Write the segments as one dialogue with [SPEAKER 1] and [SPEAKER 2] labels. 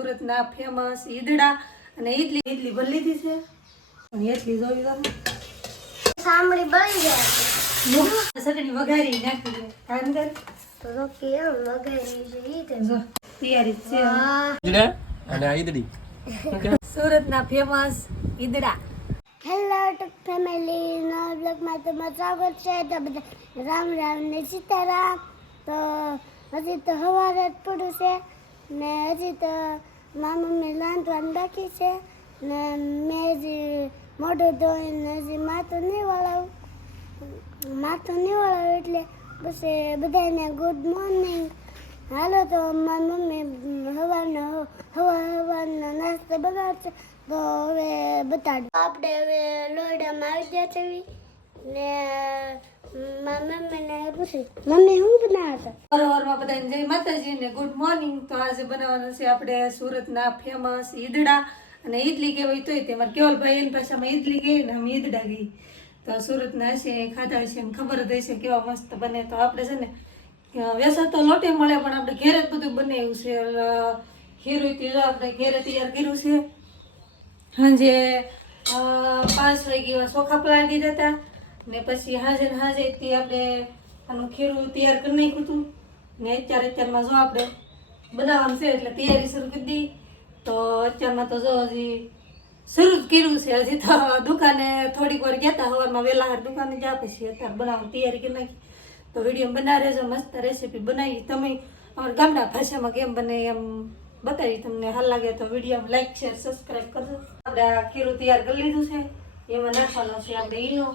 [SPEAKER 1] સુરતના ફેમસ ઈદડા અને ઈડલી. ઈડલી ભરી લીધી છે? અને એટલી જોઈ તમે
[SPEAKER 2] સાંભળી બળી જાય.
[SPEAKER 1] ચટણી વઘારી નાખી દે. કર.
[SPEAKER 2] તો કેમ વઘારી છે ઈ તે.
[SPEAKER 1] જો તૈયારી છે.
[SPEAKER 3] ઈદડા અને આ ઈદડી.
[SPEAKER 1] સુરતના ફેમસ ઈદડા.
[SPEAKER 2] હેલો ટક ફેમિલી નવા બ્લોગમાં તમારું સ્વાગત છે. તો બધા રામ રામ ને સીતારામ. તો હજી તો હવારે જ પડ્યું છે. ને હજી તો મારા મમ્મી રાંધવાનું બાકી છે ને મેં હજી મોઢું ધોઈને હજી માથું નહીં વળાવું માથું નહીં વળાવું એટલે પછી બધાને ગુડ મોર્નિંગ હાલો તો મારી મમ્મી હવાનો હવા હવારનો નાસ્તો બનાવશે. તો હવે બતાડું. આપણે હવે લોયડામાં આવી ગયા છે ને
[SPEAKER 1] સરોવરમાં બધાને જય માતાજી ને ગુડ મોર્નિંગ તો આજે બનાવવાનું છે આપણે સુરતના ફેમસ ઈદડા. અને ઈડલી કહેવાય તોય તે. મારા કેવલભાઈ એની ભાષામાં ઈડલી કહે ને અમે ઈદડા ગઈ. તો સુરતના હશે ખાધા હશે ને ખબર જ હશે કેવા મસ્ત બને. તો આપણે છે ને વ્યસન તો લોટે મળે, પણ આપણે ઘેરે જ બધું બનાવ્યું છે. ખીરું તે આપણે ઘેરે તૈયાર કર્યું છે. સાંજે પાંચ વાગ્યા ચોખા પલાળી દીધા હતા. ને પછી હાજે ને હાજે તે આપણે આનું ખીરું તૈયાર કરી નાખ્યું હતું. ને અત્યારે અત્યારમાં જો આપણે બનાવવાનું છે એટલે તૈયારી શરૂ કરી દી. તો અત્યારમાં તો જો હજી શરૂ જ કર્યું છે. હજી તો દુકાને થોડીક વાર ગયા હતા સવારમાં વહેલા દુકાને ગયા, પછી અત્યારે બનાવવાની તૈયારી કરી નાખી. તો વીડિયો બનાવી રહેજો, મસ્ત રેસીપી બનાવી. તમે અમારા ગામડા ભાષામાં કેમ બને એમ બતાવી તમને હાલ લાગે તો વીડિયો લાઈક શેર સબસ્ક્રાઈબ કરજો. આપણે આ ખીરું તૈયાર કરી લીધું છે. એમાં નાખવાનો છે આપણે ઈનો.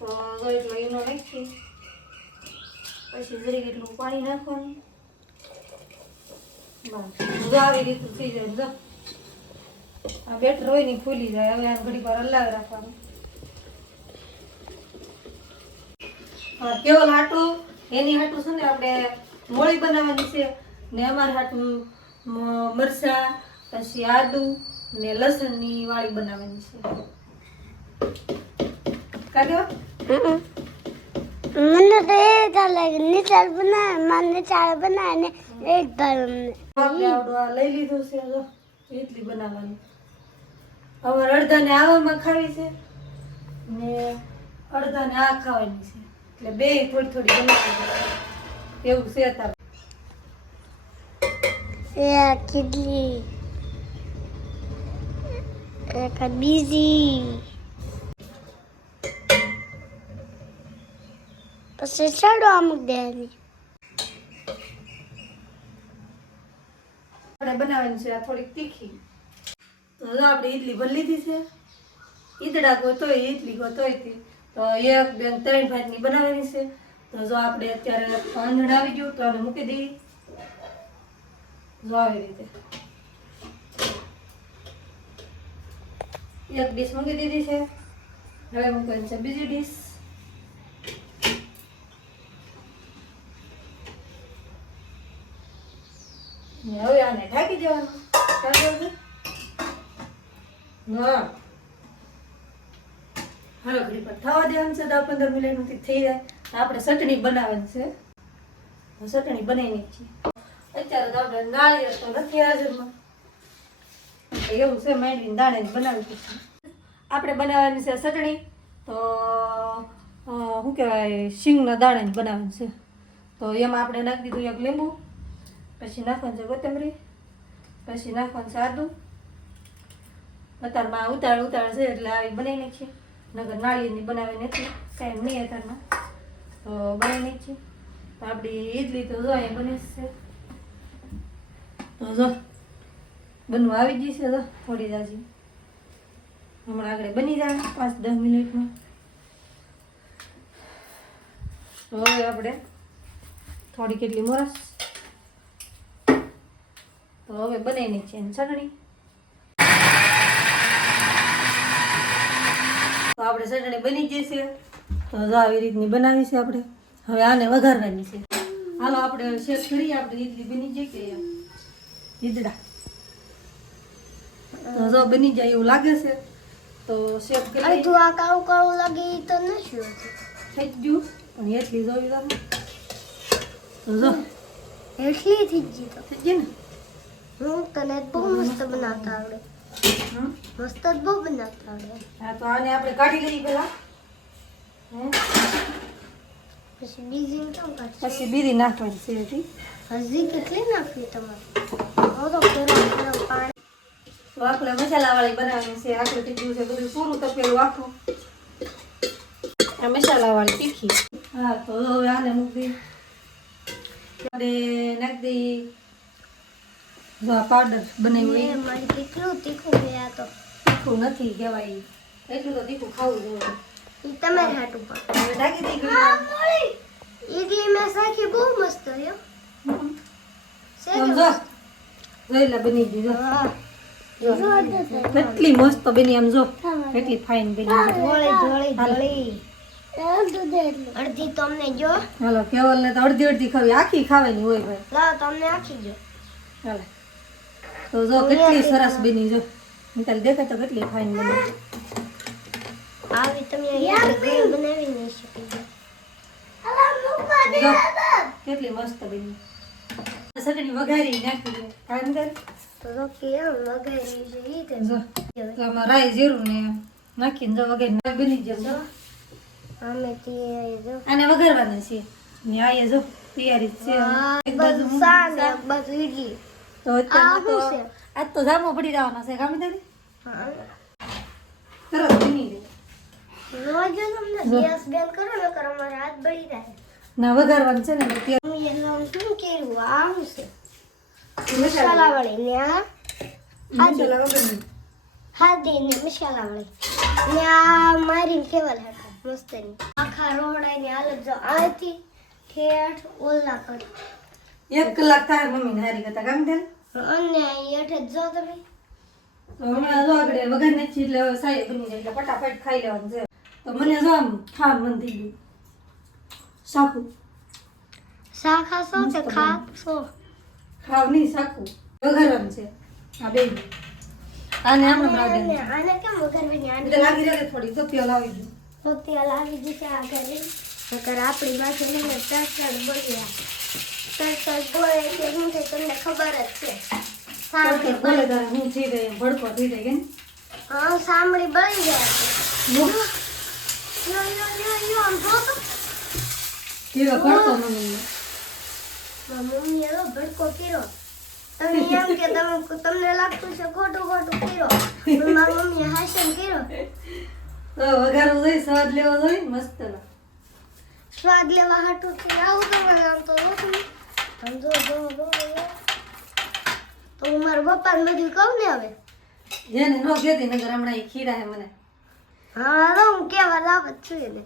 [SPEAKER 1] તો જો એટલો ઈનો નાખી પછી જરીક એટલું પાણી નાખવાનું. બસ. આવી રીતનું થઈ જાય જો. આ બેટર હોય ને ફૂલી જાય. હવે આને ઘડી પર અલગ રાખવાનું. કેવલ હાટું? એની હાટું છે ને આપણે મોળી બનાવવાની છે. ને અમારે હાટું મરચાં, પછી આદુ ને લસણની વાળી બનાવવાની છે. કાઢ્યો?
[SPEAKER 2] મને તો એ ચાલે કે ચાલ બનાવે મને ચાલ બનાવે ને એ જ ભાવે અમને
[SPEAKER 1] લઈ લીધું છે જો એટલી બનાવવાની અમારે અડધાને આવામાં ખાવી છે ને અડધાને આ ખાવાની છે એટલે બે થોડી થોડી બનાવી એવું છે તાર
[SPEAKER 2] એ એક બીજી પછી ચડો અમુક દેવાની
[SPEAKER 1] આપણે બનાવવાની છે આ થોડીક તીખી. તો આપણે ઈડલી ભરી લીધી છે. ઈદડા ગોતોય ઈડલી ગોતોય હતી તો. એક બેન ત્રણ ભાતની બનાવવાની છે. તો જો આપણે અત્યારે આંધણ આવી ગયું તો આને મૂકી દઈએ. જો આવી રીતે. એક ડીશ મૂકી દીધી છે. હવે મૂકવાની છે બીજી ડીશ. હવે આને ઢાંકી દેવાનું. ઢાંકી દે. હા. હવે ઘડી પર દેવાનું છે દસ પંદર મિનિટ થઈ જાય. આપણે ચટણી બનાવવાની છે. ચટણી બનાવી છે અત્યારે તો આપણે નાળિયેર તો નથી હાજરમાં. એવું છે, માંડવીને દાણે બનાવી છે આપણે બનાવવાની છે ચટણી. તો શું કહેવાય, શીંગના દાણાની બનાવવાની છે. તો એમાં આપણે નાખી દીધું એક લીંબુ. પછી નાખવાનું છે કોથમરી પછી નાખવાનું છે આદુ. અત્યારમાં ઉતાળ ઉતાળ છે એટલે આવી બનાવી નાખીએ. નગર નાળિયેરની બનાવી નથી, કાંઈ નહીં અત્યારમાં. તો બનાવી નાખીએ. તો આપણી ઈડલી તો જો અહીંયા બને છે. તો જો, બનવું આવી છે તો થોડી જાજી હમણાં આગળ બની જાય, પાંચ દસ મિનિટમાં. તો હવે આપણે થોડી કેટલી મોરસ તો હવે બનાવીને છે ચટણી. તો આપણે ચટણી બની ગઈ છે. તો જો આવી રીતની બનાવી છે આપણે. હવે આને વઘારવાની છે. હાલો આપણે શેક કરીએ. આપણે ઈડલી બની જાય કે ઈદડા તો જો બની જાય એવું લાગે છે. તો શેક કરી
[SPEAKER 2] અડધું આ કાળું કાળું લાગે તો નથી
[SPEAKER 1] થઈ ગયું. પણ એટલી જોઈ તમે તો જો.
[SPEAKER 2] એટલી થઈ ગઈ તો.
[SPEAKER 1] થઈ ગઈ ને?
[SPEAKER 2] હું તને બહુ મસ્ત બનાવતા આવડે? મસ્ત બહુ બનાવતા આવડે
[SPEAKER 1] હા તો આને આપણે કાઢી લઈએ પહેલા હે?
[SPEAKER 2] પછી બીજી કેમ કાઢી
[SPEAKER 1] પછી બીજી નાખવાની છે હજી.
[SPEAKER 2] કેટલી નાખવી તમારે હું તો ગરમ ગરમ પાણી
[SPEAKER 1] તો આપણે મસાલા બનાવવાની છે આખું કીધું છે બધું પૂરું તપેલું આખું આ મસાલાવાળી તીખી હા તો હવે આને મૂકી આપણે નાખી દઈએ જો આ પાવડર બનાવ્યું એ
[SPEAKER 2] મારી કેટલું તીખું ગયા તો
[SPEAKER 1] તીખું નથી કહેવાય. એટલું તો તીખું ખાવું જોઈએ
[SPEAKER 2] ઈ તમારે હાટું પણ
[SPEAKER 1] હવે નાખી દઈએ ઘી.
[SPEAKER 2] ઈડલી મેં સાખી બહુ મસ્ત રહ્યો.
[SPEAKER 1] સમજો
[SPEAKER 2] છે
[SPEAKER 1] આમ
[SPEAKER 2] કે
[SPEAKER 1] જો. જોઈ લે બની ગઈ જો. કેટલી મસ્ત બની આમ જો. કેટલી ફાઇન બની
[SPEAKER 2] ધોળી ધોળી ધોળી. અડધી તમને જો
[SPEAKER 1] હાલો કેવલ ને તો અડધી અડધી ખાવી. આખી ખાવાની હોય ભાઈ.
[SPEAKER 2] લાવ તમને આખી જો
[SPEAKER 1] હાલો. તો જો કેટલી સરસ બની જો. નિકાલ દેખે તો કેટલી ફાઇન બની.
[SPEAKER 2] આવી તમે બનાવી નહીં શકી.
[SPEAKER 1] કેટલી મસ્ત બની. સગડી વઘારી નાખી દે નથી
[SPEAKER 2] તો તો કેમ વગાડી છે ઈ તે.
[SPEAKER 1] જો. આમાં રાઈ જીરું ને નાખીને જો વઘારી બની જાય જો.
[SPEAKER 2] અમે તે જો.
[SPEAKER 1] આને વઘારવાના છે. ને જો. તૈયારી છે. એક બાજુ
[SPEAKER 2] બધું એક બાજુ ઈડલી
[SPEAKER 1] તો અત્યારમાં તો? આજ તો જામો પડી જવાનો છે કામ
[SPEAKER 2] હા.
[SPEAKER 1] તરત બની
[SPEAKER 2] રોજ તમને ગેસ બંધ કરો ને કરો મારા હાથ બળી જાય.
[SPEAKER 1] ના વઘારવાનું છે ને એટલે તેલ
[SPEAKER 2] હું એ લોન શું કર્યું? આમ છે?
[SPEAKER 1] મસાલા.
[SPEAKER 2] મસાલા વાળી ને આ
[SPEAKER 1] મસાલા વગરની
[SPEAKER 2] હાદી ને મસાલા વાળી ને આ મારીને કેવલ હતા મસ્તની. આખા રોડાઈ ની હાલત જો આથી ઠેઠ ઓલા કર.
[SPEAKER 1] એક કલાક થાય મમ્મી હારી કરતા કામ થાય
[SPEAKER 2] અને એઠે જો તમે.
[SPEAKER 1] હમણાં જો આગળ વગર નથી એટલે હવે સારી બની જાય એટલે ફટાફટ ખાઈ લેવાનું છે. તો મને જો આમ ખાવાનું મન થઈ ગયું. સાકું
[SPEAKER 2] શાક ખાશો કે ખાશો
[SPEAKER 1] ખાવ નહીં સાકું વઘારવાનું છે. આ બે. આને આમ આમ લાગે
[SPEAKER 2] આને કેમ વગરવાની આને
[SPEAKER 1] લાગી રહે થોડી તો પ્યો લાવી દઉં.
[SPEAKER 2] તો તેલ આવી જશે આ ઘરે નકર આપણી પાસે લઈને ચાર બોલ્યા તરત બોલે કે શું છે તમને ખબર જ છે
[SPEAKER 1] હું થઈ ભડકો થઈ કે
[SPEAKER 2] હા સાંભળી બળી ગયા
[SPEAKER 1] મમ્મી
[SPEAKER 2] ભડકો કર્યો. તમે એમ કે તમે તમને લાગતું છે ખોટું ખોટું કર્યો. મારા મમ્મી હાસ્ય કર્યો.
[SPEAKER 1] તો વઘારવું જોઈએ સ્વાદ લેવો જોઈએ મસ્ત ના
[SPEAKER 2] સ્વાદ લેવા હાટું થી આવું કરવા આમ તો જો જો જો જો. તો હું મારા પપ્પાને બધું કહું ને હવે
[SPEAKER 1] જેને નો કહેતી નગર હમણાં એ ખીરા હે મને.
[SPEAKER 2] હા તો હું કેવા લાવત છું એને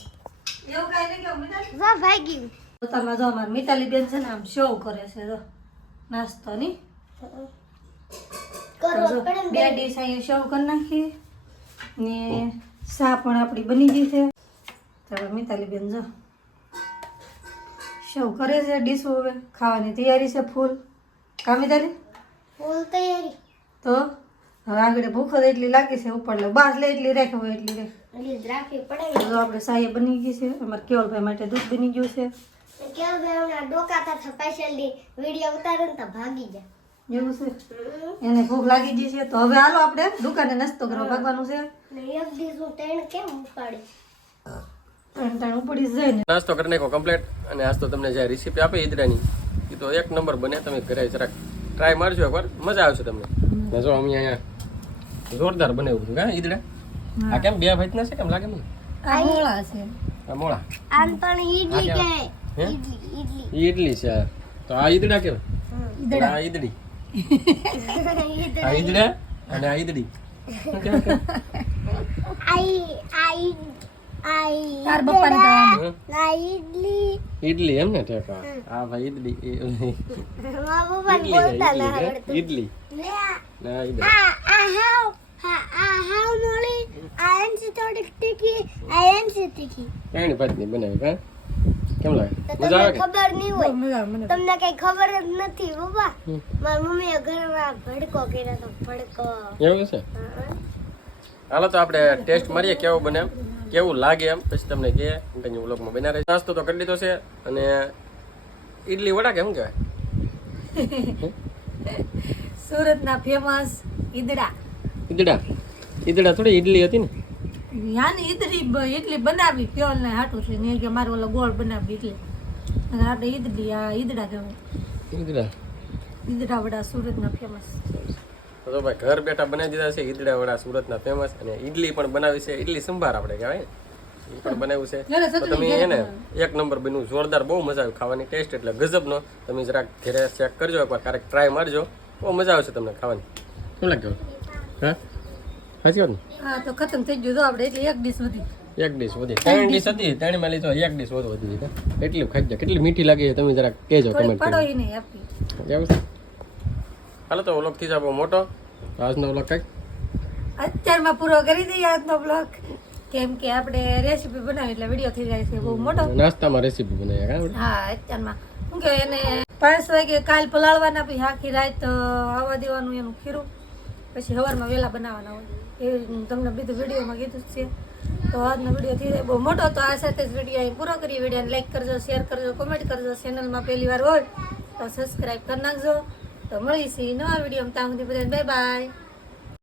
[SPEAKER 1] એવું કાંઈ નહીં કેવું મીઠા
[SPEAKER 2] જા ભાગી
[SPEAKER 1] પોતામાં જો અમારી મિતાલી બેન છે ને આમ શો કરે છે જો. નાસ્તો ની. બે ડીશ અહીંયા શો કરી નાખી ને સા પણ આપણી બની ગઈ છે. ચાલો મિતાલી બેન જો. શો કરે છે ડીશું હવે ખાવાની. તૈયારી છે ફૂલ? કામી તારી?
[SPEAKER 2] ફૂલ તૈયારી.
[SPEAKER 1] તો? હવે આગળ ભૂખ જ એટલી લાગી છે ઉપર લો. બાસ લે એટલી રાખે હોય એટલી
[SPEAKER 2] રાખે. રાખવી પડે
[SPEAKER 1] તો આપણે સાઈએ બની ગઈ છે અમારે કેવલભાઈ માટે દૂધ બની ગયું છે.
[SPEAKER 2] ને કેવું ભાઈ હમણાં સ્પેશિયલી વીડિયો ઉતારે ને તો ભાગી જાય
[SPEAKER 1] એવું છે? એને ભૂખ લાગી ગઈ છે તો હવે હાલો આપણે દુકાને નાસ્તો કરવા ભાગવાનું છે.
[SPEAKER 2] એક દિવસ હું ત્રણ કેમ ઉપાડી
[SPEAKER 1] જાય ને.
[SPEAKER 3] નાસ્તો કરી નાખો કમ્પ્લીટ અને આજ તો તમને જે રેસીપી આપે ઈદરાની એ તો એક નંબર બને. તમે ઘરે જરાક ટ્રાય મારજો એકવાર. મજા આવશે તમને. જો અમે અહીંયા જોરદાર બનાવ્યું છે. કા ઈદડા? આ કેમ બે ભાઈ ના છે? કેમ લાગે મને?
[SPEAKER 1] આ મોળા છે.
[SPEAKER 3] આ મોળા.
[SPEAKER 2] આમ પણ ઈડલી કે ઈડલી ઈડલી.
[SPEAKER 3] છે. તો આ ઈદડા કેવા? આ ઈદડી. આ ઈદડા અને આ ઈદડી.
[SPEAKER 2] આઈ આઈ
[SPEAKER 1] તાર બપ્પાને તો
[SPEAKER 2] આ ઈડલી.
[SPEAKER 3] ઈડલી એમ ને ઠેકા? આ ભાઈ ઈદડી ઈ-
[SPEAKER 2] મારા
[SPEAKER 3] ઈડલી
[SPEAKER 2] ના
[SPEAKER 3] ઈડલી ઈડલી.
[SPEAKER 2] આ. આ હાવ. આ હાવ મોળી. આ એનસી થોડીક તીખી આ એનસી તીખી
[SPEAKER 3] કઈ ભાતની બનાવી હા? કેમ લાગે? મજા આવે
[SPEAKER 2] ખબર નહીં હોય. તમને કઈ ખબર જ નથી
[SPEAKER 3] બાબા
[SPEAKER 2] મારી મમ્મીએ ઘરમાં ભડકો કર્યો તો ભડકો.
[SPEAKER 3] એવું છે?
[SPEAKER 2] હા.
[SPEAKER 3] હાલો તો આપણે ટેસ્ટ મારીએ કેવો બને એમ? કેવું લાગે એમ? પછી તમને કહે કન્ટિન્યુ વ્લોગમાં બના રહે નાસ્તો તો કરી લીધો છે અને ઈડલી વડા કેમ કહેવાય?
[SPEAKER 1] સુરતના ફેમસ ઈદડા.
[SPEAKER 3] ઈદડા? ઈદડા થોડી ઈડલી હતી ને?
[SPEAKER 1] યાન ઈદડી ઈડલી બનાવી પ્યોલ ને હાટું છે. ને કે મારો ઓલો ગોળ બનાવી એટલે. આપણે ઈદડી આ ઈદડા કહેવાય.
[SPEAKER 3] ઈદડા?
[SPEAKER 1] ઈદડા વડા સુરતના ફેમસ
[SPEAKER 3] તો ભાઈ ઘર બેઠા બનાવી દીધા છે ઈદડા વડા સુરતના ફેમસ અને ઈડલી પણ બનાવી છે. ઈડલી સંભાર આપણે કહેવાય ને. એ પણ બનાવ્યું છે. તો તમે એને એક નંબર બન્યું જોરદાર બહુ મજા આવી ખાવાની ટેસ્ટ એટલે ગજબનો. તમે જરાક ઘરે ચેક કરજો એકવાર ક્યારેક ટ્રાય મારજો. બહુ મજા આવશે તમને ખાવાની. શું લાગ્યું? હા? સાચી વાત
[SPEAKER 1] હા તો ખતમ થઈ ગયું. તો આપણે એટલે એક ડીશ વધી.
[SPEAKER 3] એક ડીશ વધી. ત્રણ ડીશ હતી. ત્રણમાં લીધો એક ડીશ વધુ વધી ગઈ. એટલી ખાઈ કેટલી મીઠી લાગી છે તમે જરાક કહેજો કમેન્ટ
[SPEAKER 1] આપી.
[SPEAKER 3] એવું હાલો તો વ્લોગથી બહુ મોટો. આજનો વ્લોગ કંઈક?
[SPEAKER 1] અત્યારમાં પૂરો કરી દઈએ આજનો બ્લોગ કેમ કે આપણે રેસીપી બનાવી એટલે વીડિયો થઈ જાય છે બહુ મોટો.
[SPEAKER 3] નાસ્તામાં રેસીપી બનાવી કાં આપણે?
[SPEAKER 1] હા અત્યારમાં. શું કે એને પાંચ વાગે કાલ પલાળવાના પછી આખી રાત આવવા દેવાનું એનું ખીરું. પછી સવારમાં વહેલા બનાવવાના હોય. એ તમને બીજું વિડીયોમાં કીધું જ છે. તો આજનો વીડિયો થઈ જાય બહુ મોટો. તો આ સાથે જ વીડિયો અહીં પૂરો કરીએ. વિડીયોને લાઈક કરજો શેર કરજો કોમેન્ટ કરજો. ચેનલમાં પહેલી વાર હોય તો સબસ્ક્રાઈબ કરી નાખજો. તો મળીશી નવા વીડિયો ત્યાં સુધી બધાને બાય બાય